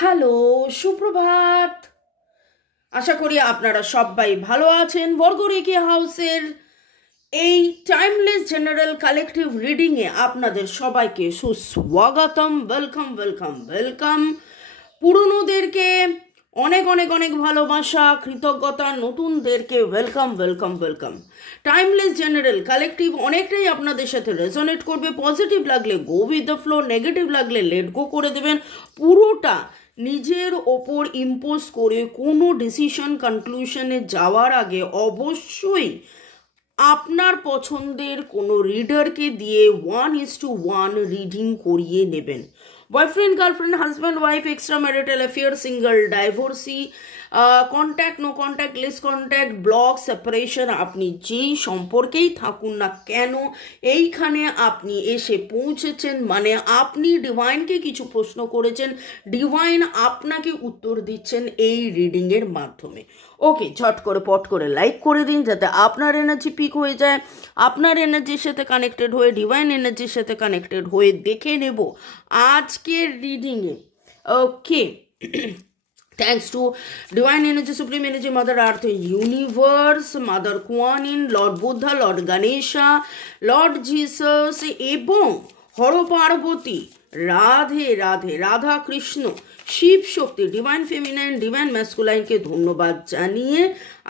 Hello, সুপ্রভাত। আশা করি আপনারা সবাই ভালো আছেন। বর্গরেখি হাউসের এই টাইমলেস জেনারেল কালেকটিভ রিডিংয়ে আপনাদের সবাইকে সুস্বাগতম। Welcome welcome welcome. পুরনোদেরকে অনেক অনেক অনেক ভালোবাসা, কৃতজ্ঞতা। নতুনদেরকে welcome welcome welcome. Timeless general collective অনেকটাই আপনাদের সাথে রেজোনেট করবে। পজিটিভ লাগলে go with the flow, negative লাগলে লেট গো করে দেবেন। পুরোটা নিজের ওপর ইম্পোজ করে কোনো ডিসিশন কনক্লুশনে যাওয়ার আগে অবশ্যই আপনার পছন্দের কোনো রিডারকে দিয়ে 1:1 রিডিং করিয়ে নেবেন। Boyfriend, girlfriend, husband, wife, extra marital affair, single, divorcee, contact, no contact, less contact, block, separation, আপনি যেই সম্পর্কেই থাকুন না কেন, এইখানে আপনি এসে পৌঁছেছেন মানে আপনি ডিভাইনকে কিছু প্রশ্ন করেছেন, ডিভাইন আপনাকে উত্তর দিচ্ছেন এই রিডিংয়ের মাধ্যমে। ওকে, ঝট করে পট করে লাইক করে দিন যাতে আপনার এনার্জি পিক হয়ে যায়। আপনার এনার্জির সাথে কানেক্টেড হয়ে, ডিভাইন এনার্জির সাথে কানেক্টেড হয়ে দেখে নেব আজকের রিডিংয়ে। ওকে, thanks to divine energy, supreme energy, mother earth, universe, mother Kuan Yin, lord Buddha, lord Ganesha, lord Jesus এবং হর পার্বতী, রাধে রাধে, রাধা কৃষ্ণ, শিব শক্তি, ডিভাইন ফেমিনাইন, ডিভাইন ম্যাসকুলাইনকে ধন্যবাদ জানিয়ে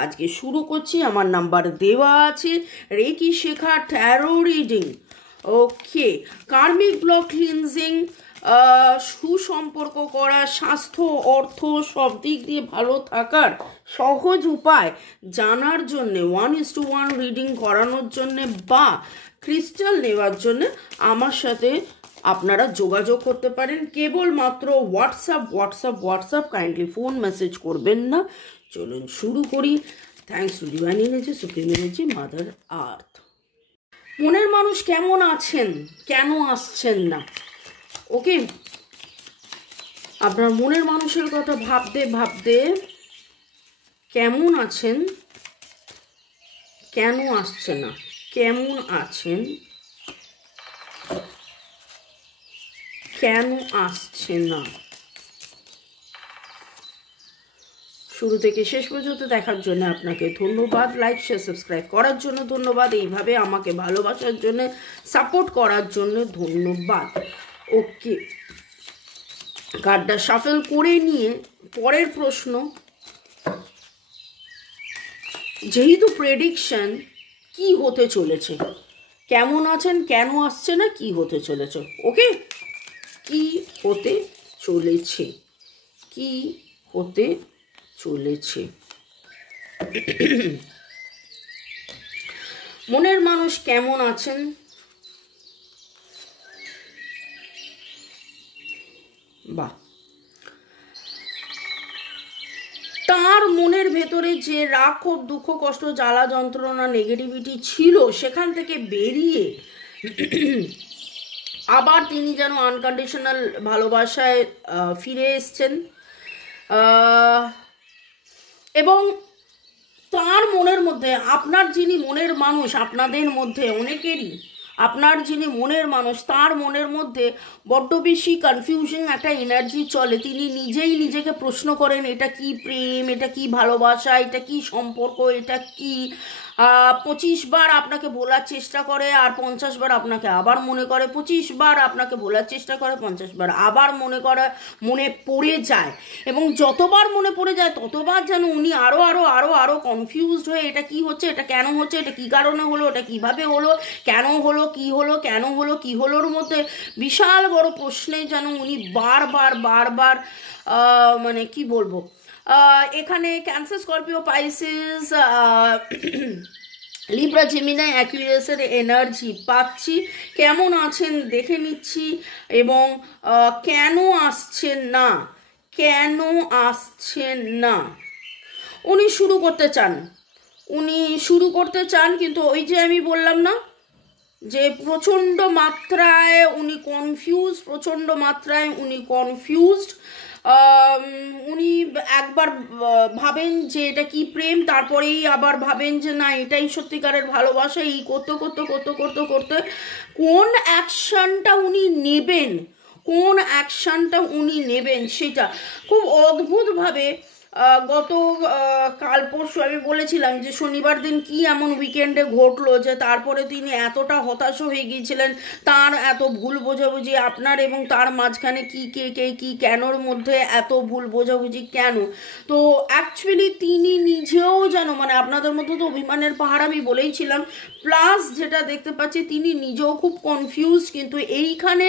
আজকে শুরু করছি। আমার নাম্বার দেওয়া আছে। রেকি শেখা, ট্যারো রিডিং। ওকে, কার্মিক ব্লক ক্লিনজিং, সুসম্পর্ক করা, স্বাস্থ্য, অর্থ সব দিক দিয়ে ভালো থাকার সহজ উপায় জানার জন্যে, 1:1 রিডিং করানোর জন্যে বা ক্রিস্টাল নেওয়ার জন্যে আমার সাথে আপনারা যোগাযোগ করতে পারেন। কেবলমাত্র হোয়াটসঅ্যাপ, কাইন্ডলি ফোন মেসেজ করবেন না। চলুন শুরু করি। Thanks to divine energy, supreme energy, mother earth. মনের মানুষ কেমন আছেন, কেন আসছেন না? ওকে, আপনার মনের মানুষের কথা ভাবতে ভাবতে কেমন আছেন, কেন আসছে না, কেমন আছেন, কেন আসছে না, শুরু থেকে শেষ পর্যন্ত দেখার জন্য আপনাকে ধন্যবাদ। লাইক, শেয়ার, সাবস্ক্রাইব করার জন্য ধন্যবাদ। এইভাবে আমাকে ভালোবাসার জন্য, সাপোর্ট করার জন্য ধন্যবাদ। ওকে, কার্ডটা শাফেল করে নিয়ে পরের প্রশ্ন, যেহেতু প্রেডিকশন, কি হতে চলেছে, কেমন আছেন, কেন আসছে না, কি হতে চলেছে। ওকে, কি হতে চলেছে, কি হতে চলেছে। মনের মানুষ কেমন আছেন? বাহ, তার মনের ভেতরে যে রাগ, ক্ষোভ, দুঃখ, কষ্ট, জ্বালা, যন্ত্রণা, নেগেটিভিটি ছিল সেখান থেকে বেরিয়ে আবার তিনি যেন আনকন্ডিশনাল ভালোবাসায় ফিরে এসছেন। এবং তার মনের মধ্যে, আপনার যিনি মনের মানুষ, আপনাদের মধ্যে অনেকেরই আপনার যিনি মনের মানুষ, তার মনের মধ্যে বড্ড বেশি কনফিউশন একটা এনার্জি চলে। তিনি নিজেই নিজেকে প্রশ্ন করেন, এটা কি প্রেম, এটা কি ভালোবাসা, এটা কি সম্পর্ক, এটা কি। 25 বার আপনাকে বলার চেষ্টা করে আর 50 বার আপনাকে আবার মনে করে, 25 বার আপনাকে বলার চেষ্টা করে, 50 বার আবার মনে পড়ে যায়। এবং যতবার মনে পড়ে যায় ততবার যেন উনি আরও আরও আরও আরও কনফিউজড হয়ে, এটা কি হচ্ছে, এটা কেন হচ্ছে, এটা কি কারণে হলো, এটা কিভাবে হলো, কেন হলো, কি হলো, কেন হলো, কি হলোর মধ্যে বিশাল বড় প্রশ্নে যেন উনি বারবার মানে কি বলবো, এখানে Cancer, Scorpio, Pisces, Libra, Gemini, অ্যাকুয়ারিয়াসের এনার্জি পাচ্ছি। কেমন আছেন দেখে নিচ্ছি এবং কেন আসছেন না, কেন আসছেন না। উনি শুরু করতে চান কিন্তু ওই যে আমি বললাম না যে প্রচণ্ড মাত্রায় উনি কনফিউজড। উনি একবার ভাবেন যে এটা কি প্রেম, তারপরেই আবার ভাবেন যে না এটাই সত্যিকারের ভালোবাসা। এই করতে কোন অ্যাকশনটা উনি নেবেন, কোন অ্যাকশানটা উনি নেবেন সেটা খুব অদ্ভুতভাবে গত কাল পরশু আমি বলেছিলাম যে শনিবার দিন কি এমন উইকেন্ডে ঘটলো যে তারপরে তিনি এতটা হতাশ হয়ে গিয়েছিলেন, তার এত ভুল বোঝাবুঝি আপনার এবং তার মাঝখানে কি কি কেনর মধ্যে এত ভুল বোঝাবুঝি কেন। তো অ্যাকচুয়ালি তিনি নিজেও যেন মানে আপনাদের মধ্যে তো অভিমানের পাহাড় আমি বলেইছিলাম, প্লাস যেটা দেখতে পাচ্ছি তিনি নিজেও খুব কনফিউজ, কিন্তু এইখানে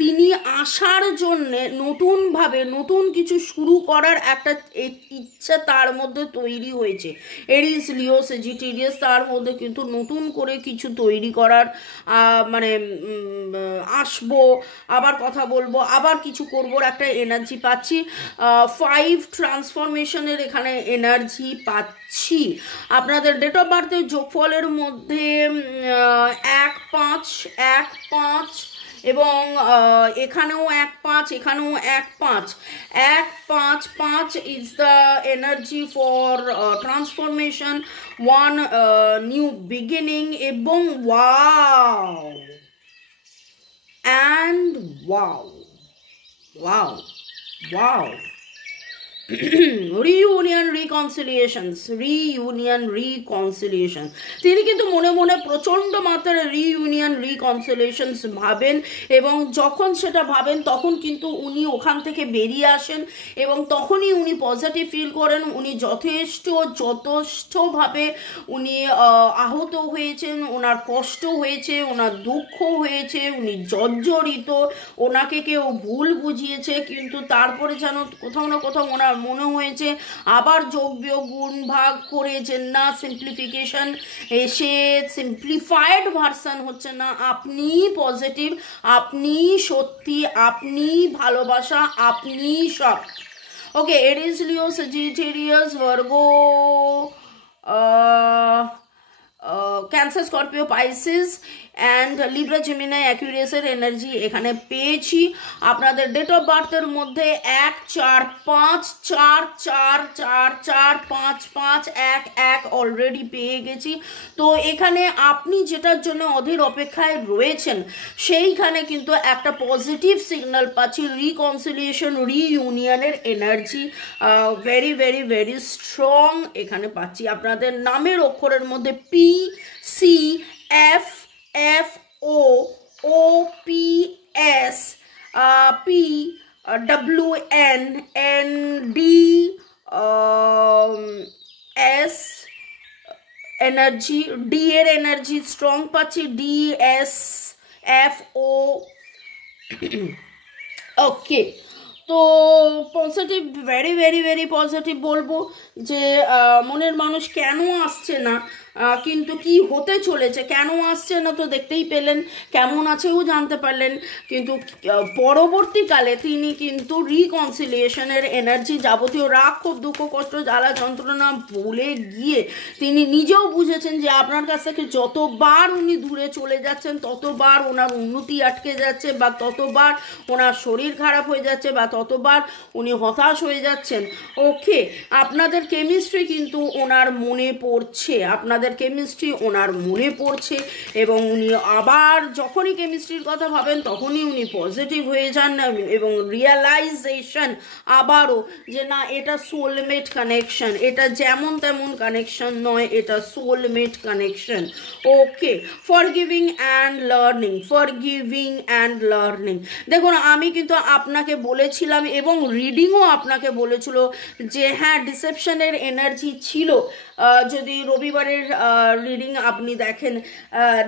তিনি আসার জন্যে নতুনভাবে নতুন কিছু শুরু করার একটা ইচ্ছা তার মধ্যে তৈরি হয়েছে। এরিস লিও সেজিটেরিয়াস তার মধ্যে কিন্তু নতুন করে কিছু তৈরি করার মানে আসবো, আবার কথা বলবো, আবার কিছু করবোর একটা এনার্জি পাচ্ছি। 5 ট্রান্সফরমেশনের এখানে এনার্জি পাচ্ছি। আপনাদের ডেট অফ বার্থের যোগফলের মধ্যে 1-5 এবং এখানেও 1-5, এখানেও 1-5, 1-5 is the energy for transformation, one new beginning এবং wow and wow reunion reconciliation তিনি কিন্তু মনে মনে প্রচণ্ড মাত্রায় রিকনসিলিয়েশনস ভাবেন, এবং যখন সেটা ভাবেন তখন কিন্তু উনি ওখান থেকে বেরিয়ে আসেন এবং তখনই উনি পজিটিভ ফিল করেন। উনি যথেষ্টভাবে উনি আহত হয়েছেন, ওনার কষ্ট হয়েছে, ওনার দুঃখ হয়েছে, উনি জর্জরিত, ওনাকে কেউ ভুল বুঝিয়েছে, কিন্তু তারপরে যেন কোথাও না কোথাও ওনার মনে হয়েছে আবার যোগ বিয়োগ গুণ ভাগ করে যে না সিম্পলিফিকেশন এসে সিম্পলিফাইড ভার্সন হচ্ছে না, আপনি পজিটিভ, আপনি সত্যি, আপনি ভালোবাসা, আপনি সব। Okay, Aries Leo Sagittarius Virgo Cancer Scorpio Pisces and Libra Gemini অ্যাকুরিয়াসের এনার্জি এখানে পেয়েছি। আপনাদের ডেট অফ বার্থের মধ্যে 1-4-5-4-4-4-5-5-1 অলরেডি পেয়ে গেছি। তো এখানে আপনি যেটার জন্য অধীর অপেক্ষায় রয়েছেন সেইখানে কিন্তু একটা পজিটিভ সিগন্যাল পাচ্ছি, রিকনসিলিয়েশন রিইউনিয়নের energy very very very strong এখানে পাচ্ছি। আপনাদের নামের অক্ষরের মধ্যে PCF FOOPS PWNND S energy, D এর এনার্জি স্ট্রং পাচ্ছি, DSFO। ওকে, তো positive, very very very positive বলবো যে মনের মানুষ কেন আসছে না, কিন্তু কি হতে চলেছে, কেন আসছে না তো দেখতেই পেলেন, কেমন আছেও জানতে পারলেন, কিন্তু পরবর্তীকালে তিনি কিন্তু রিকনসিলিয়েশনের এনার্জি, যাবতীয় রাগ ক্ষোভ দুঃখ কষ্ট জ্বালা যন্ত্রণা ভুলে গিয়ে তিনি নিজেও বুঝেছেন যে আপনার কাছ থেকে যতবার উনি দূরে চলে যাচ্ছেন ততবার ওনার উন্নতি আটকে যাচ্ছে, বা ততবার ওনার শরীর খারাপ হয়ে যাচ্ছে, বা ততবার উনি হতাশ হয়ে যাচ্ছেন। ওকে, আপনাদের কেমিস্ট্রি কিন্তু ওনার মনে পড়ছে, আপনাদের কেমিস্ট্রি ওনার মনে পড়ছে, এবং উনি আবার যখনই কেমিস্ট্রির কথা ভাবেন তখনই উনি পজিটিভ হয়ে যান এবং রিয়ালাইজেশন আবারও যে না এটা সোলমেট কানেকশন, এটা যেমন তেমন কানেকশন নয়, এটা soulmate connection. Okay, forgiving and learning, দেখুন আমি কিন্তু আপনাকে বলেছিলাম এবং রিডিংও আপনাকে বলেছিল যে হ্যাঁ ডিসেপশনের এনার্জি ছিল, যদি রবিবারের রিডিং আপনি দেখেন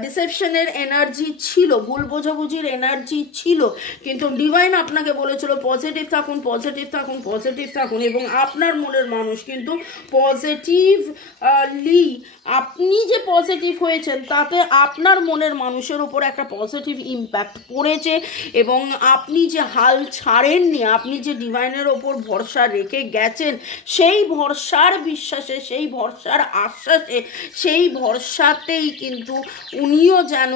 ডিসেপশনের এনার্জি ছিল, ভুল বোঝাবুঝির এনার্জি ছিল, কিন্তু ডিভাইন আপনাকে বলেছিল পজিটিভ থাকুন, পজিটিভ থাকুন, পজিটিভ থাকুন, এবং আপনার মনের মানুষ কিন্তু পজিটিভলি, আপনি যে পজিটিভ হয়েছেন তাতে আপনার মনের মানুষের উপর একটা পজিটিভ ইম্প্যাক্ট পড়েছে, এবং আপনি যে হাল ছাড়েননি, আপনি যে ডিভাইনের ওপর ভরসা রেখে গেছেন, সেই ভরসার বিশ্বাসে, সেই ভরসার আশ্বাসে সেই ভরসাতেই কিন্তু উনিও যেন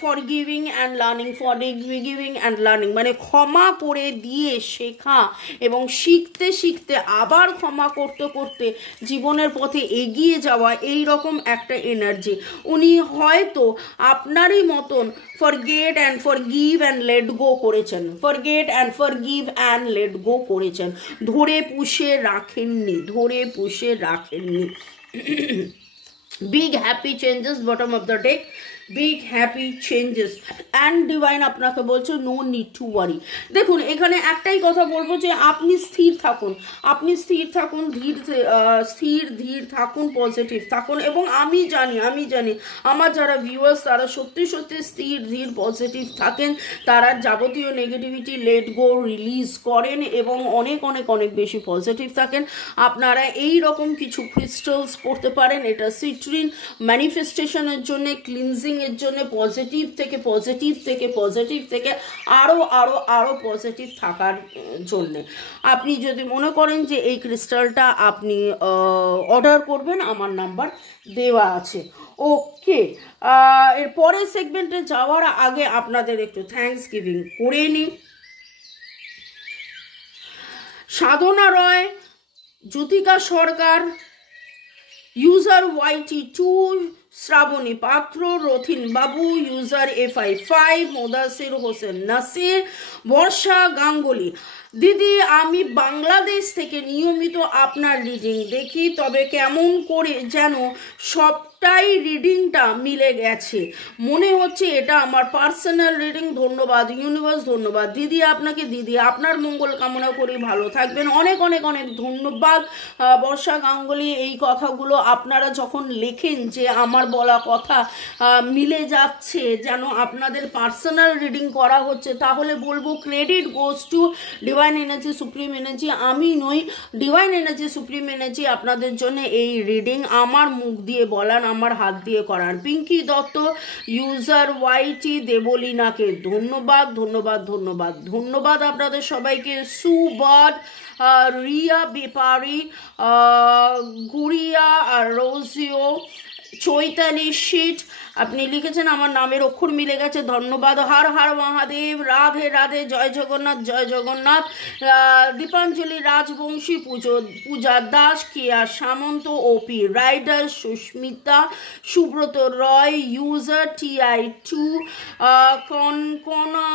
ফরগিভিং অ্যান্ড লার্নিং মানে ক্ষমা করে দিয়ে শেখা এবং শিখতে শিখতে আবার ক্ষমা করতে করতে জীবনের পথে এগিয়ে যাওয়া, এই রকম একটা এনার্জি। উনি হয়তো আপনারই মতন forget and forgive and let go করেছেন, ধরে পুষে রাখেননি। Big happy changes, bottom of the deck, big happy changes and divine আপনাকে বলছে no need to worry। দেখুন এখানে একটাই কথা বলবো যে আপনি স্থির থাকুন, ধীর থাকুন, পজিটিভ থাকুন। এবং আমি জানি আমার যারা ভিউয়ার্স তারা সত্যি স্থির ধীর পজিটিভ থাকেন, তারা যাবতীয় নেগেটিভিটি লেট গো রিলিজ করেন এবং অনেক বেশি পজিটিভ থাকেন। আপনারা এই রকম কিছু ক্রিস্টালস পড়তে পারেন, এটা সিট্রিন ম্যানিফেস্টেশনের জন্য, ক্লিনজিং এর জন্য, পজিটিভ থেকে আরো পজিটিভ থাকার জন্য। আপনি যদি মনে করেন যে এই ক্রিস্টালটা আপনি অর্ডার করবেন, আমার নাম্বার দেওয়া আছে। ওকে, এর পরের সেগমেন্টে যাওয়ার আগে আপনাদের একটু থ্যাঙ্কস গিভিং করে নিই। সাধনা রয়, জ্যোতিকা সরকার, ইউজার YT2, শ্রাবণী পাত্র, রথিন বাবু, ইউজার FI5, মোদাসির হোসেন নাসির, বর্ষা গাঙ্গুলি। দিদি, আমি বাংলাদেশ থেকে নিয়মিত আপনার রিডিং দেখি, তবে কেমন করে যেন সবটাই রিডিংটা মিলে গেছে, মনে হচ্ছে এটা আমার পার্সোনাল রিডিং। ধন্যবাদ ইউনিভার্স, ধন্যবাদ দিদি আপনাকে। দিদি আপনার মঙ্গল কামনা করি, ভালো থাকবেন। অনেক ধন্যবাদ বর্ষা গাঙ্গুলি। এই কথাগুলো আপনারা যখন লেখেন যে আমার বলা কথা মিলে যাচ্ছে, যেন আপনাদের পার্সোনাল রিডিং করা হচ্ছে, তাহলে বলবো credit goes to divine energy, supreme energy. আমি নই, ডিভাইন এনার্জি, সুপ্রিম এনার্জি আপনাদের জন্য এই রিডিং আমার মুখ দিয়ে বলান, আমার হাত দিয়ে করান। পিঙ্কি দত্ত, ইউজার YT দেবলীনাকে ধন্যবাদ আপনাদের সবাইকে। সুবাদ, রিয়া বেপারি, গুড়িয়া আর রোজিও, চৈতালি শীট, আপনি লিখেছেন আমার নামের অক্ষর মিলে গেছে, ধন্যবাদ। হর হর মহাদেব, রাধে রাধে, জয় জগন্নাথ। দীপাঞ্জলি রাজবংশী, পূজা দাস, কিয়া সামন্ত, OP রাইডার, সুস্মিতা, সুব্রত রয়, ইউজার TI2, কনকনা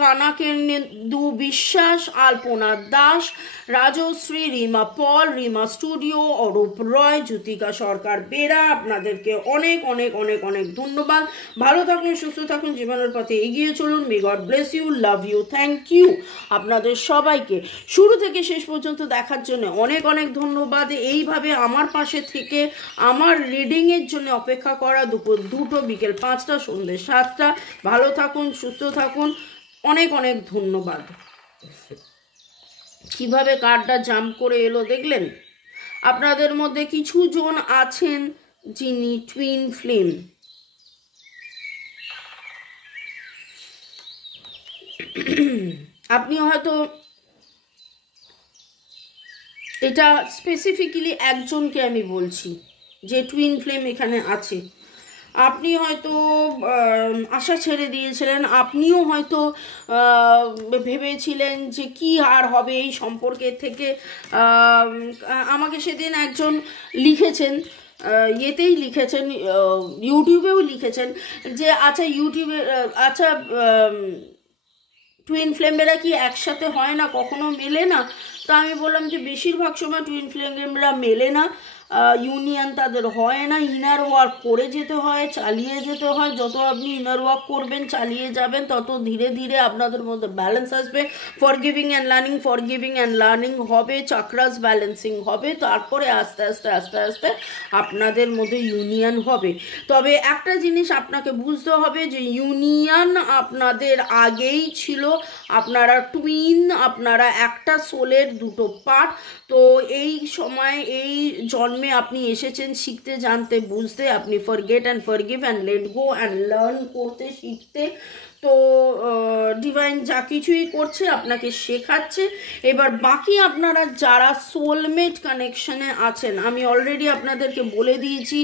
কানাকেন্দু বিশ্বাস, আলপনা দাস, রাজশ্রী, রিমা পল, রিমা স্টুডিও, অরূপ রয়, জ্যোতিকা সরকার বেরা, আপনাদেরকে অনেক ধন্যবাদ। ভালো থাকুন, সুস্থ থাকুন, জীবনের পথে এগিয়ে চলুন। May God bless you, love you, thank you আপনাদের সবাইকে শুরু থেকে শেষ পর্যন্ত দেখার জন্য অনেক ধন্যবাদ। এইভাবে আমার পাশে থেকে আমার রিডিংয়ের জন্য অপেক্ষা করা, দুপুর 2টো, বিকেল 5টা, সন্ধ্যে 7টা। ভালো থাকুন, সুস্থ থাকুন, অনেক ধন্যবাদ। কিভাবে কার্ডটা জাম্প করে এলো দেখলেন? আপনাদের মধ্যে কিছু জন আছেন যিনি টুইন ফ্লেম। আপনি হয়তো, এটা স্পেসিফিক্যালি একজনকে আমি বলছি যে টুইন ফ্লেম এখানে আছে। আপনি হয়তো আশা ছেড়ে দিয়েছিলেন, আপনিও হয়তো ভেবেছিলেন যে কি আর হবে এই সম্পর্কের থেকে। আমাকে সেদিন একজন লিখেছেন, ইয়েতেই লিখেছেন, ইউটিউবেও লিখেছেন যে আচ্ছা টুইন ফ্লেমেরা কি একসাথে হয় না, কখনো মেলে না? তো আমি বললাম যে বেশিরভাগ সময় টুইন ফ্লেমেরা মেলে না, ইউনিয়ন তাদের হয় না। ইনার ওয়ার্ক করে যেতে হয়, চালিয়ে যেতে হয়। যত আপনি ইনার ওয়ার্ক করবেন, চালিয়ে যাবেন, তত ধীরে ধীরে আপনাদের মধ্যে ব্যালেন্স আসবে। ফরগিভিং অ্যান্ড লার্নিং হবে, চাক্রাস ব্যালেন্সিং হবে, তারপরে আস্তে আস্তে আপনাদের মধ্যে ইউনিয়ন হবে। তবে একটা জিনিস আপনাকে বুঝতে হবে যে ইউনিয়ন আপনাদের আগেই ছিল, আপনারা টুইন, আপনারা একটা সোলের দুটো পার্ট। তো এই সময়, এই জন্মে আপনি এসেছেন শিখতে, জানতে, বুঝতে, আপনি forget and forgive and let go and learn করতে, শিখতে। তো ডিভাইন যা কিছুই করছে আপনাকে শেখাচ্ছে। এবার বাকি আপনারা যারা সোলমেট কানেকশনে আছেন, আমি অলরেডি আপনাদেরকে বলে দিয়েছি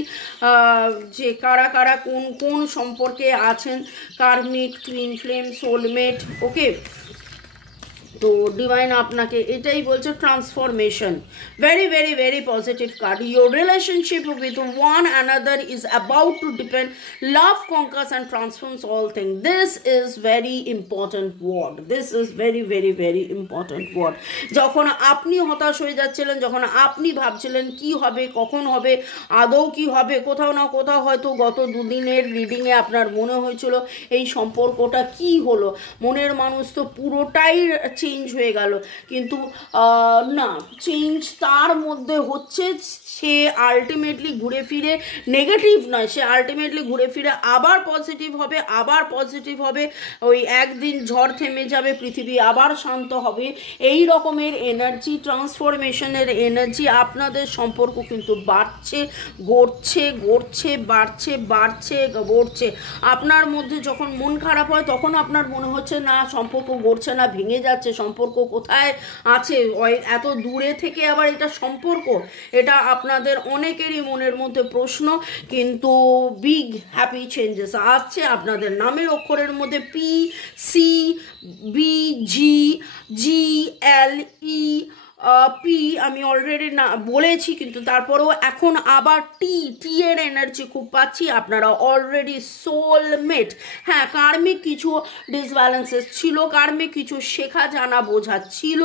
যে কারা কারা কোন কোন সম্পর্কে আছেন, karmic, twin flame, soulmate. Okay, তো ডিভাইন আপনাকে এটাই বলছে, transformation, very very very positive card. Your relationship with one another is about to depend, love conquers and transforms all thing. This is very important word, this is very very very important word. যখন আপনি হতাশ হয়ে যাচ্ছিলেন, যখন আপনি ভাবছিলেন কি হবে, কখন হবে, আদৌ কি হবে, কোথাও না কোথাও হয়তো গত দুদিনের রিডিংয়ে আপনার মনে হয়েছিল এই সম্পর্কটা কি হলো, মনের মানুষ তো পুরোটাই চেঞ্জ হয়ে গেল, কিন্তু না, চেঞ্জ তার মধ্যে হচ্ছে। সে আলটিমেটলি ঘুরে ফিরে নেগেটিভ নয়, সে আলটিমেটলি ঘুরে ফিরে আবার পজিটিভ হবে, আবার পজিটিভ হবে। ওই একদিন ঝড় থেমে যাবে, পৃথিবী আবার শান্ত হবে, এই রকমের এনার্জি, ট্রান্সফরমেশনের এনার্জি। আপনাদের সম্পর্ক কিন্তু বাড়ছে, গড়ছে, গড়ছে, বাড়ছে, বাড়ছে, গড়ছে। আপনার মধ্যে যখন মন খারাপ হয় তখন আপনার মনে হচ্ছে না সম্পর্ক গড়ছে না, ভেঙে যাচ্ছে, সম্পর্ক কোথায় আছে, এত দূরে থেকে আবার এটা সম্পর্ক, এটা আপনাদের অনেকেরই মনের মধ্যে প্রশ্ন। কিন্তু বিগ হ্যাপি চেঞ্জেস আসছে আপনাদের নামের অক্ষরের মধ্যে, পি, সি, বি, জি, জি, এল, ই, পি আমি অলরেডি না বলেছি, কিন্তু তারপরেও এখন আবার টি এর এনার্জি খুব পাচ্ছি। আপনারা অলরেডি সোলমেট। হ্যাঁ, কার্মিক কিছু ডিসব্যালেন্সেস ছিল, কার্মিক কিছু শেখা জানা বোঝা ছিল,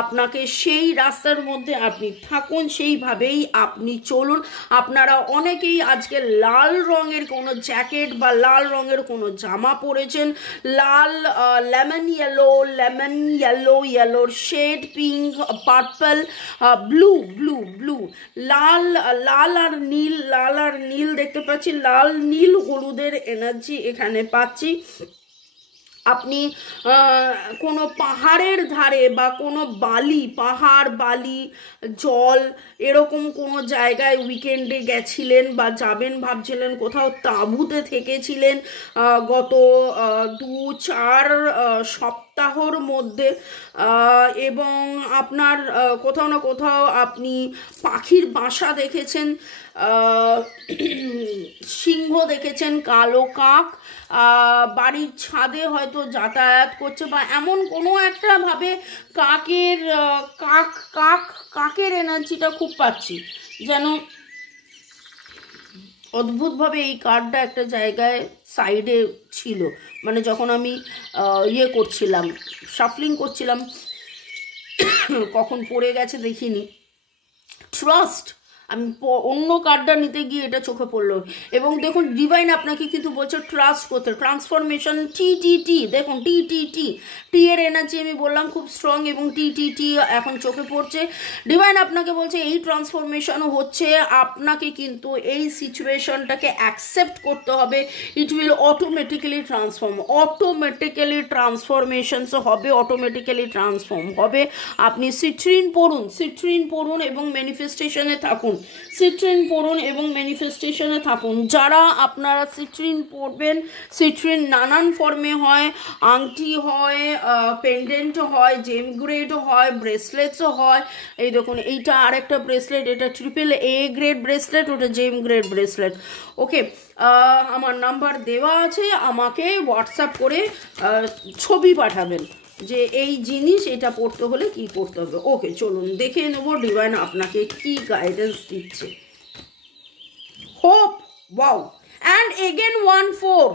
আপনাকে সেই রাস্তার মধ্যে আপনি থাকুন, সেইভাবেই আপনি চলুন। আপনারা অনেকেই আজকে লাল রঙের কোনো জ্যাকেট বা লাল রঙের কোনো জামা পরেছেন, লাল, লেমন ইয়েলো, ইয়েলোর শেড, পিঙ্ক, পার্পল, ব্লু, লাল আর নীল দেখতে পাচ্ছি, লাল, নীল, হলুদের এনার্জি এখানে পাচ্ছি। আপনি কোনো পাহাড়ের ধারে বা কোনো পাহাড়, বালি, জল, এরকম কোনো জায়গায় উইকেন্ডে গেছিলেন বা যাবেন ভাবছিলেন, কোথাও তাঁবুতে থেকেছিলেন গত 2-4 সপ্তাহর মধ্যে, এবং আপনার কোথাও না কোথাও আপনি পাখির বাসা দেখেছেন, সিংহ দেখেছেন, কালো কাক বাড়ির ছাদে হয়তো যাতায়াত করছে, বা এমন কোনো একটা ভাবে কাকের এনার্জিটা খুব পাচ্ছি। যেন অদ্ভুতভাবে এই কার্ডটা একটা জায়গায় সাইডে ছিল, মানে যখন আমি করছিলাম, শাফলিং করছিলাম, কখন পড়ে গেছে দেখিনি। ট্রাস্ট, আমি অন্য কার্ডটা নিতে গিয়ে এটা চোখে পড়লো। এবং দেখুন ডিভাইন আপনাকে কিন্তু বলছে ট্রাস্ট করতে। ট্রান্সফরমেশন, টি দেখুন, টি এর এনার্জি আমি বললাম খুব স্ট্রং, এবং টি এখন চোখে পড়ছে। ডিভাইন আপনাকে বলছে এই ট্রান্সফরমেশন হচ্ছে, আপনাকে কিন্তু এই সিচুয়েশনটাকে অ্যাকসেপ্ট করতে হবে। ইট উইল অটোমেটিক্যালি ট্রান্সফরমেশনস হবে, অটোমেটিক্যালি ট্রান্সফর্ম হবে। আপনি সিট্রিন পড়ুন এবং ম্যানিফেস্টেশনে থাকুন, যারা আপনারা সিট্রিন পড়বেন, সিট্রিন নানান ফর্মে হয়, আংটি হয়, পেন্ডেন্ট হয়, জেম গ্রেড হয়, ব্রেসলেটসও হয়। এই দেখুন, এইটা আরেকটা ব্রেসলেট, এটা AAA গ্রেড ব্রেসলেট, ওটা জেম গ্রেড ব্রেসলেট। ওকে, আমার নাম্বার দেওয়া আছে, আমাকে হোয়াটসঅ্যাপ করে ছবি পাঠাবেন যে এই জিনিস এটা পড়তে হলে কি করতে হবে। ওকে, চলুন দেখে নেব ডিভাইন আপনাকে কি গাইডেন্স দিচ্ছে। Hope, wow, and again 1-4,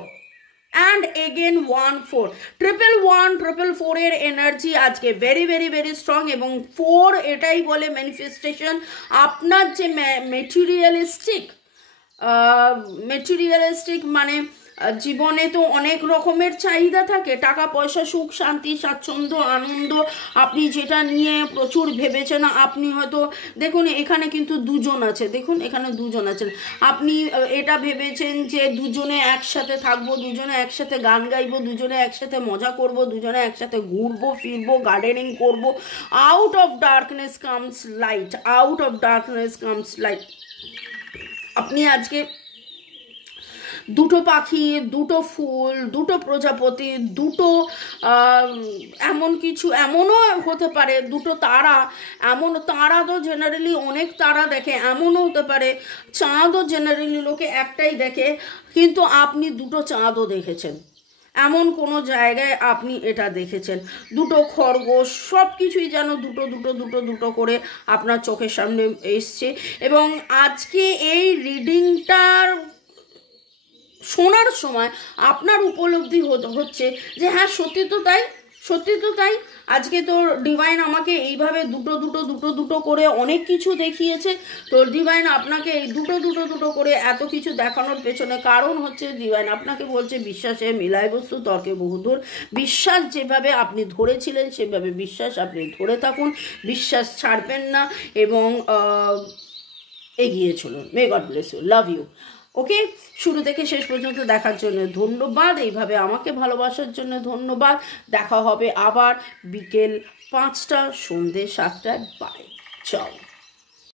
and again 1-4, 111, 4 এর এনার্জি আজকে ভেরি ভেরি ভেরি স্ট্রং। এবং 4 এটাই বলে ম্যানিফেস্টেশন। আপনার যে মেটেরিয়ালিস্টিক মানে জীবনে তো অনেক রকমের চাহিদা থাকে, টাকা পয়সা, সুখ শান্তি, স্বাচ্ছন্দ্য, আনন্দ, আপনি যেটা নিয়ে প্রচুর ভেবেছেন। আপনি হয়তো দেখুন এখানে কিন্তু দুজন আছে, দেখুন এখানে দুজন আছেন। আপনি এটা ভেবেছেন যে দুজনে একসাথে থাকবো, দুজনে একসাথে গান গাইবো, দুজনে একসাথে মজা করব, দুজনে একসাথে ঘুরবো ফিরবো, গার্ডেনিং করব। Out of darkness comes light. আপনি আজকে দুটো পাখি, দুটো ফুল, দুটো প্রজাপতি, দুটো এমন কিছু, এমনও হতে পারে দুটো তারা, এমন তারা তো জেনারেলি অনেক তারা দেখে, এমনও হতে পারে চাঁদও জেনারেলি লোকে একটাই দেখে, কিন্তু আপনি দুটো চাঁদও দেখেছেন, এমন কোনো জায়গায় আপনি এটা দেখেছেন। দুটো খরগোশ, সব কিছুই যেন দুটো দুটো দুটো দুটো করে আপনার চোখের সামনে এসছে। এবং আজকে এই রিডিংটার শোনার সময় আপনার উপলব্ধি হচ্ছে যে হ্যাঁ সত্যি তো তাই, সত্যি তো তাই। আজকে তো ডিভাইন আমাকে এইভাবে দুটো দুটো দুটো দুটো করে অনেক কিছু দেখিয়েছে। তো ডিভাইন আপনাকে এই দুটো দুটো দুটো করে এত কিছু দেখানোর পেছনে কারণ হচ্ছে ডিভাইন আপনাকে বলছে বিশ্বাসে মিলায় বস্তু তর্কে বহুদূর। বিশ্বাস যেভাবে আপনি ধরেছিলেন সেভাবে বিশ্বাস আপনি ধরে থাকুন, বিশ্বাস ছাড়বেন না এবং এগিয়ে চলুন। May God bless you, love you. Okay, শুরু থেকে শেষ পর্যন্ত দেখার জন্য ধন্যবাদ, এইভাবে আমাকে ভালোবাসার জন্য ধন্যবাদ। দেখা হবে আবার বিকেল 5টা, সন্ধ্যে 7টায়। বাই, চাও।